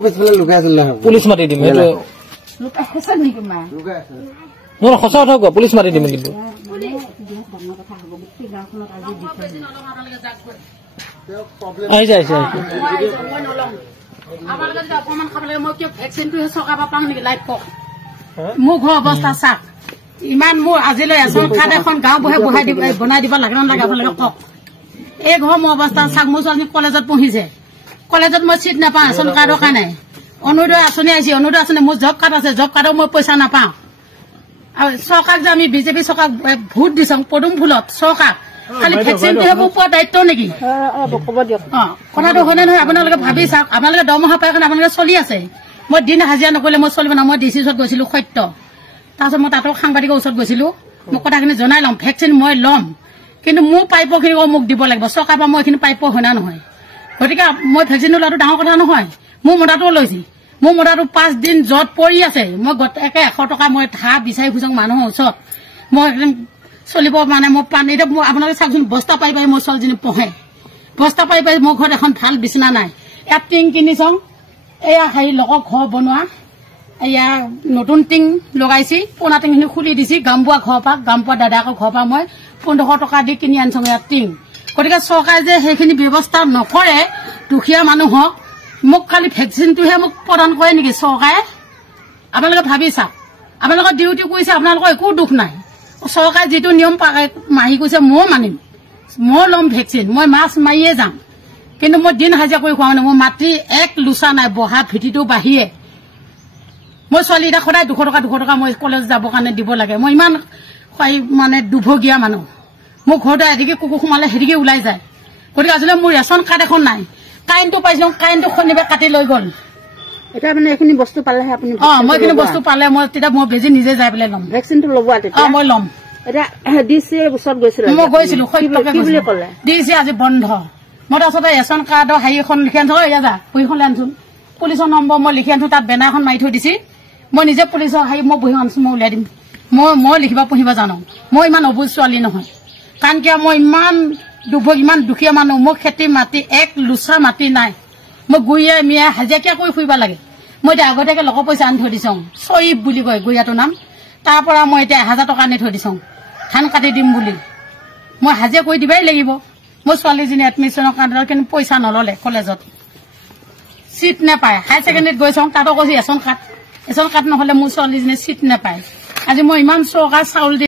police মাতি দিম সঁচা কথা কোৱা পুলিচ মাতি দিম কিন্তু মোৰ ঘৰ অৱস্থা চাওক ইমান মোৰ আজিলৈ ৰেচন কাৰ্ড এখন গাঁও বনাই দিব লাগে নালাগে আপোনালোকে কওক এই ঘৰ মোৰ অৱস্থা চাওক মোৰ ছোৱালী কলেজত পঢ়িছে কলেজত মই চিট নাপাওঁ ৰেচন কাৰ্ডৰ কাৰণে অৰুণোদয় আঁচনি আহিছে অৰুণোদয় আঁচনি মোৰ জব কাৰ্ড আছে জব কাৰ্ডৰ মই পইচা নাপাওঁ আৰু চৰকাৰক যে আমি বিজেপি চৰকাৰক ভোট দিছোঁ পদুম ফুলত চৰকাৰ খালি ভেকচিনটোহে মোৰ পোৱা দায়িত্ব নেকি কথাটো হয়নে নহয় আপোনালোকে ভাবি চাওক আপোনালোকে দৰমহা পাই কাৰণে আপোনালোকে চলি আছে মই দিন হাজিৰা নকৰিলে মই চলিব না মই ডিচি ওচৰত গৈছিলো সত্য তাৰপিছত মই তাতো সাংবাদিকৰ ওচৰত গৈছিলো মই কথাখিনি জনাই ল'ম ভেকচিন মই ল'ম কিন্তু মোৰ প্ৰাপ্যখিনি মোক দিব লাগিব চৰকাৰৰ পৰা মই এইখিনি প্ৰাপ্য হয় না নহয় গতিকে মই ভেকচিন লোৱাটো ডাঙৰ কথা নহয় মোৰ মতাটোও লৈছে মোৰ মতাটো 5 দিন জত পৰি আছে মই একে 100 টকা মই ধাৰ বিচাৰি ফুৰিছোঁ মানুহৰ ওচৰত মই একদম চলিব মানে মই পানী এতিয়া আপোনালোকে চাওকচোন বস্তা পাই পাই মোৰ ছোৱালীজনী পঢ়ে বস্তা পাই পাই মোৰ ঘৰত এখন ভাল বিচনা নাই ইয়াত টিং কিনি চাওঁ এয়া হেৰি লগৰ ঘৰ বনোৱা এয়া নতুন টিং লগাইছি পুৰণা টিংখিনি খুলি দিছি গামবোৱা ঘৰৰ পৰা গামবোৱা দাদাকৰ ঘৰৰ পৰা মই 1500 টকা দি কিনি আনিছোঁ ইয়াত টিং গতিকে চৰকাৰে যে সেইখিনি ব্যৱস্থা নকৰে দুখীয়া মানুহক মোক খালি ভেকচিনটোহে মোক প্ৰদান কৰে নেকি চৰকাৰে আপোনালোকে ভাবি চাওক আপোনালোকৰ ডিউটি কৰিছে আপোনালোকৰ একো দুখ নাই চৰকাৰে যিটো নিয়ম মাৰি কৈছে মই মানিম মই ল'ম ভেকচিন মই মাছ মাৰিয়ে যাম কিন্তু মই দিন হাজিৰা কৰি খোৱা মানে মোৰ মাটি এক লোচা নাই বহা ভেটিটো বাঢ়িয়ে মই ছোৱালী এটা সদায় 200 টকা মই কলেজ যাবৰ কাৰণে দিব লাগে মই ইমান মানে দুভগীয়া মানুহ মোৰ ঘৰতে এদিকে কুকুৰ সোমালে সেদিকে ওলাই যায় গতিকে আজিলৈ মোৰ ৰেচন কাৰ্ড এখন নাই কাৰেণ্টটো পাইছিলোঁ কাৰেণ্টটো শনিবাৰে কাটি লৈ গ'ল এটা মানে এইখিনি বস্তু পালেহে আপুনি মই এইখিনি বস্তু পালে মই তেতিয়া মই বেজি নিজে যাই পেলাই ল'ম ভেকচিনটো ল'ব মই ল'ম এতিয়া ডিচি ওচৰত গৈছিলোঁ মই গৈছিলোঁ কি বুলি ক'লে ডিচি আজি বন্ধ মই তাৰপিছতে ৰেচন কাৰ্ডৰ হেৰি এখন লিখি আনিছোঁ এয়া যা বহীখন আনিছোঁ পুলিচৰ নম্বৰ মই লিখি আনিছোঁ তাত বেনাৰ এখন মাৰি থৈ দিছে মই নিজে পুলিচৰ হেৰি মই বহী আনিছোঁ মই উলিয়াই দিম মই লিখিব পঢ়িব জানো মই ইমান অবুজ ছোৱালী নহয় কাৰণ কিয় মই ইমান দুখীয়া মানুহ মোৰ খেতি মাটি এক লোচা মাটি নাই মই গুৰিয়ে মিয়ে হাজিৰা কৰি ফুৰিব লাগে মই এতিয়া আগতীয়াকৈ লগৰ পইচা আনি থৈ দিছোঁ চয়ীব বুলি কয় গুৰিয়াটোৰ নাম তাৰ পৰা মই এতিয়া 1000 টকা আনি থৈ দিছোঁ ধান কাটি দিম বুলি মই হাজিৰা কৰি দিবই লাগিব মোৰ ছোৱালীজনী এডমিশ্যনৰ কাৰণে কিন্তু পইচা নল'লে কলেজত চিট নাপায় হাই ছেকেণ্ডেৰীত গৈছোঁ তাতো কৈছে ৰেচন কাৰ্ড নহ'লে মোৰ ছোৱালীজনী চিট নাপায় আজি মই ইমান চৰকাৰ চাউল